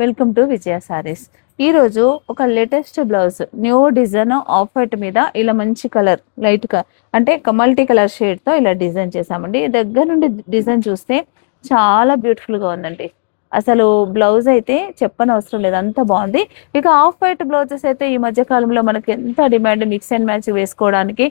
Welcome to విజయ సారీస్. ఈరోజు ఒక latest blouse new design off white మీద ఇలా మంచి కలర్ లైట్ గా అంటే మల్టీ కలర్ షేడ్ తో ఇలా డిజైన్ చేసామండి. దగ్గర నుండి డిజైన్ చూస్తే చాలా బ్యూటిఫుల్ గా ఉందండి. అసలు బ్లౌజ్ అయితే చెప్పనవసరం లేదు, అంత బాగుంది. ఇక ఆఫ్ వైట్ బ్లౌజెస్ అయితే ఈ మధ్య కాలంలో మనకి ఎంత డిమాండ్, మిక్స్ అండ్ మ్యాచ్ వేసుకోవడానికి.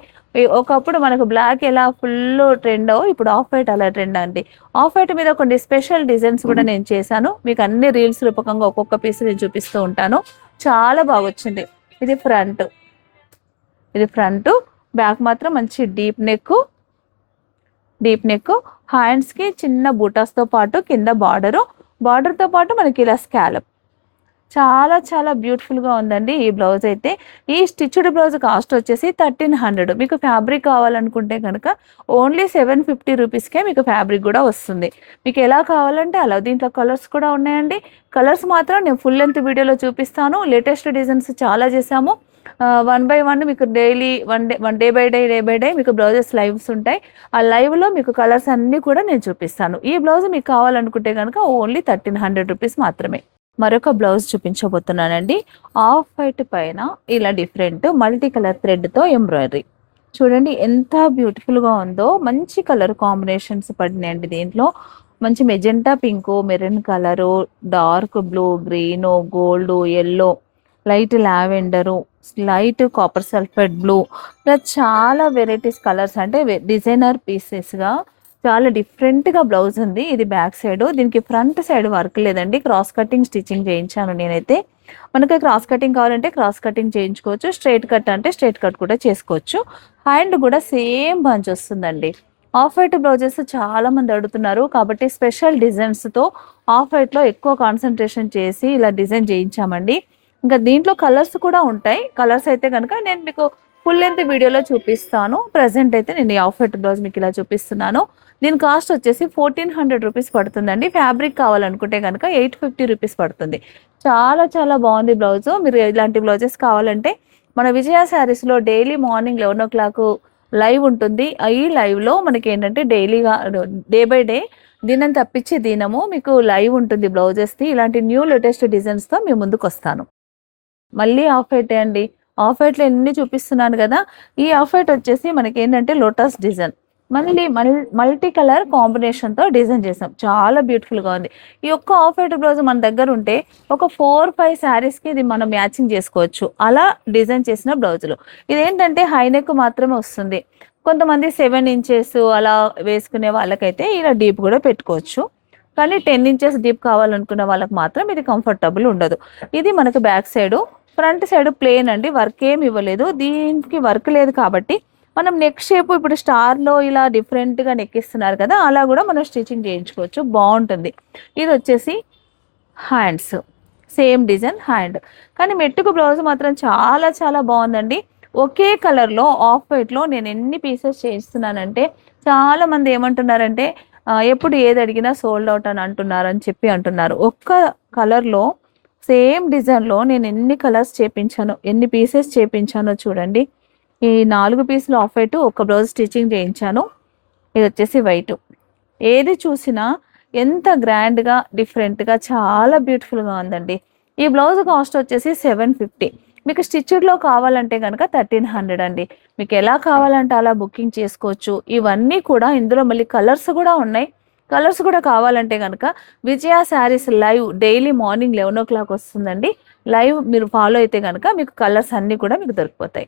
ఒకప్పుడు మనకు బ్లాక్ ఎలా ఫుల్ ట్రెండ్, ఇప్పుడు ఆఫ్ వైట్ అలా ట్రెండ్ అండి. ఆఫ్ వైట్ మీద కొన్ని స్పెషల్ డిజైన్స్ కూడా నేను చేశాను. మీకు అన్ని రీల్స్ రూపకంగా ఒక్కొక్క పీస్ నేను చూపిస్తూ ఉంటాను. చాలా బాగా వచ్చింది. ఇది ఫ్రంట్, ఇది ఫ్రంట్. బ్యాక్ మాత్రం మంచి డీప్ నెక్, హ్యాండ్స్ కి చిన్న బూటాస్ తో పాటు కింద బార్డర్ తో పాటు మనకి ఇలా స్కాలప్. చాలా చాలా బ్యూటిఫుల్ గా ఉందండి ఈ బ్లౌజ్ అయితే. ఈ స్టిచ్డ్ బ్లౌజ్ కాస్ట్ వచ్చేసి 1300. మీకు ఫ్యాబ్రిక్ కావాలనుకుంటే కనుక ఓన్లీ 750 రూపీస్కే మీకు ఫ్యాబ్రిక్ కూడా వస్తుంది. మీకు ఎలా కావాలంటే అలా. దీంట్లో కలర్స్ కూడా ఉన్నాయండి. కలర్స్ మాత్రం నేను ఫుల్ లెంత్ వీడియోలో చూపిస్తాను. లేటెస్ట్ డిజైన్స్ చాలా చేసాము. వన్ బై వన్ మీకు డైలీ డే బై డే మీకు బ్లౌజెస్ లైవ్స్ ఉంటాయి. ఆ లైవ్లో మీకు కలర్స్ అన్నీ కూడా నేను చూపిస్తాను. ఈ బ్లౌజ్ మీకు కావాలనుకుంటే కనుక ఓన్లీ 1300 రూపీస్ మాత్రమే. మరొక బ్లౌజ్ చూపించబోతున్నానండి. ఆఫ్ వైట్ పైన ఇలా డిఫరెంట్ మల్టీ కలర్ థ్రెడ్తో ఎంబ్రాయిడరీ. చూడండి ఎంత బ్యూటిఫుల్గా ఉందో. మంచి కలర్ కాంబినేషన్స్ పడినాయండి దీంట్లో. మంచి magenta pink, maroon colour, dark blue, green, gold, yellow, light lavender, light copper sulphate blue, ఇలా చాలా వెరైటీస్ కలర్స్. అంటే డిజైనర్ పీసెస్గా చాలా డిఫరెంట్గా బ్లౌజ్ ఉంది. ఇది బ్యాక్ సైడ్. దీనికి ఫ్రంట్ సైడ్ వర్క్ లేదండి, క్రాస్ కటింగ్ స్టిచ్చింగ్ చేయించాను నేనైతే. మనకి క్రాస్ కటింగ్ కావాలంటే క్రాస్ కటింగ్ చేయించుకోవచ్చు, స్ట్రైట్ కట్ అంటే స్ట్రైట్ కట్ కూడా చేసుకోవచ్చు. హ్యాండ్ కూడా సేమ్ బంచ్ వస్తుందండి. ఆఫ్ వైట్ బ్లౌజెస్ చాలా మంది అడుగుతున్నారు కాబట్టి స్పెషల్ డిజైన్స్తో ఆఫ్ వైట్లో ఎక్కువ కాన్సన్ట్రేషన్ చేసి ఇలా డిజైన్ చేయించామండి. ఇంకా దీంట్లో కలర్స్ కూడా ఉంటాయి. కలర్స్ అయితే కనుక నేను మీకు ఫుల్ లెంత్ వీడియోలో చూపిస్తాను. ప్రజెంట్ అయితే నేను ఈ ఆఫ్ వైట్ బ్లౌజ్ మీకు ఇలా చూపిస్తున్నాను. దీని కాస్ట్ వచ్చేసి 1400 రూపీస్ పడుతుందండి. ఫ్యాబ్రిక్ కావాలనుకుంటే కనుక 850 రూపీస్ పడుతుంది. చాలా చాలా బాగుంది బ్లౌజ్. మీరు ఇలాంటి బ్లౌజెస్ కావాలంటే మన విజయ శారీస్లో డైలీ మార్నింగ్ 11 o'clock లైవ్ ఉంటుంది. ఈ లైవ్లో మనకి ఏంటంటే డైలీగా డే బై డే దినం తప్పించి దినము మీకు లైవ్ ఉంటుంది బ్లౌజెస్ది. ఇలాంటి న్యూ లేటెస్ట్ డిజైన్స్తో మీ ముందుకు వస్తాను. మళ్ళీ ఆఫ్ వైట్ అండి. ఆఫ్ వైట్లో ఎన్ని చూపిస్తున్నాను కదా. ఈ ఆఫ్ వైట్ వచ్చేసి మనకి ఏంటంటే లోటస్ డిజైన్, మళ్ళీ మల్టీ కలర్ కాంబినేషన్తో డిజైన్ చేసాం. చాలా బ్యూటిఫుల్గా ఉంది. ఈ ఒక్క ఆఫ్ వైట్ బ్లౌజ్ మన దగ్గర ఉంటే ఒక 4-5 శారీస్కి ఇది మనం మ్యాచింగ్ చేసుకోవచ్చు. అలా డిజైన్ చేసిన బ్లౌజులు. ఇదేంటంటే హైనెక్ మాత్రమే వస్తుంది. కొంతమంది 7 inches అలా వేసుకునే వాళ్ళకైతే ఇలా డీప్ కూడా పెట్టుకోవచ్చు. కానీ 10 inches డీప్ కావాలనుకున్న వాళ్ళకి మాత్రం ఇది కంఫర్టబుల్ ఉండదు. ఇది మనకు back side. Front side plain అండి, వర్క్ ఏమి ఇవ్వలేదు. దీనికి వర్క్ లేదు కాబట్టి మనం నెక్ షేప్ ఇప్పుడు స్టార్లో ఇలా డిఫరెంట్గా నెక్ ఇస్తున్నారు కదా, అలా కూడా మనం స్టిచ్చింగ్ చేయించుకోవచ్చు. బాగుంటుంది. ఇది వచ్చేసి హ్యాండ్స్, సేమ్ డిజైన్ హ్యాండ్. కానీ మెట్టుకు బ్లౌజ్ మాత్రం చాలా చాలా బాగుందండి. ఒకే కలర్లో ఆఫ్ వైట్లో నేను ఎన్ని పీసెస్ చేయిస్తున్నానంటే చాలామంది ఏమంటున్నారంటే ఎప్పుడు ఏది అడిగినా సోల్డ్ అవుట్ అని అంటున్నారు. ఒక్క కలర్లో సేమ్ డిజైన్లో నేను ఎన్ని కలర్స్ చేపించాను, ఎన్ని పీసెస్ చేపించానో చూడండి. ఈ 4 పీసులు ఆఫ్ వైట్, ఒక బ్లౌజ్ స్టిచ్చింగ్ చేయించాను. ఇది వచ్చేసి వైట్. ఏది చూసినా ఎంత గ్రాండ్గా డిఫరెంట్గా చాలా బ్యూటిఫుల్గా ఉందండి. ఈ బ్లౌజ్ కాస్ట్ వచ్చేసి 750. మీకు స్టిచ్డ్లో కావాలంటే కనుక 1300 అండి. మీకు ఎలా కావాలంటే అలా బుకింగ్ చేసుకోవచ్చు. ఇవన్నీ కూడా ఇందులో మళ్ళీ కలర్స్ కూడా ఉన్నాయి. కలర్స్ కూడా కావాలంటే కనుక Vijaya sarees live daily morning 11 o'clock వస్తుందండి. లైవ్ మీరు ఫాలో అయితే కనుక మీకు కలర్స్ అన్నీ కూడా మీకు దొరికిపోతాయి.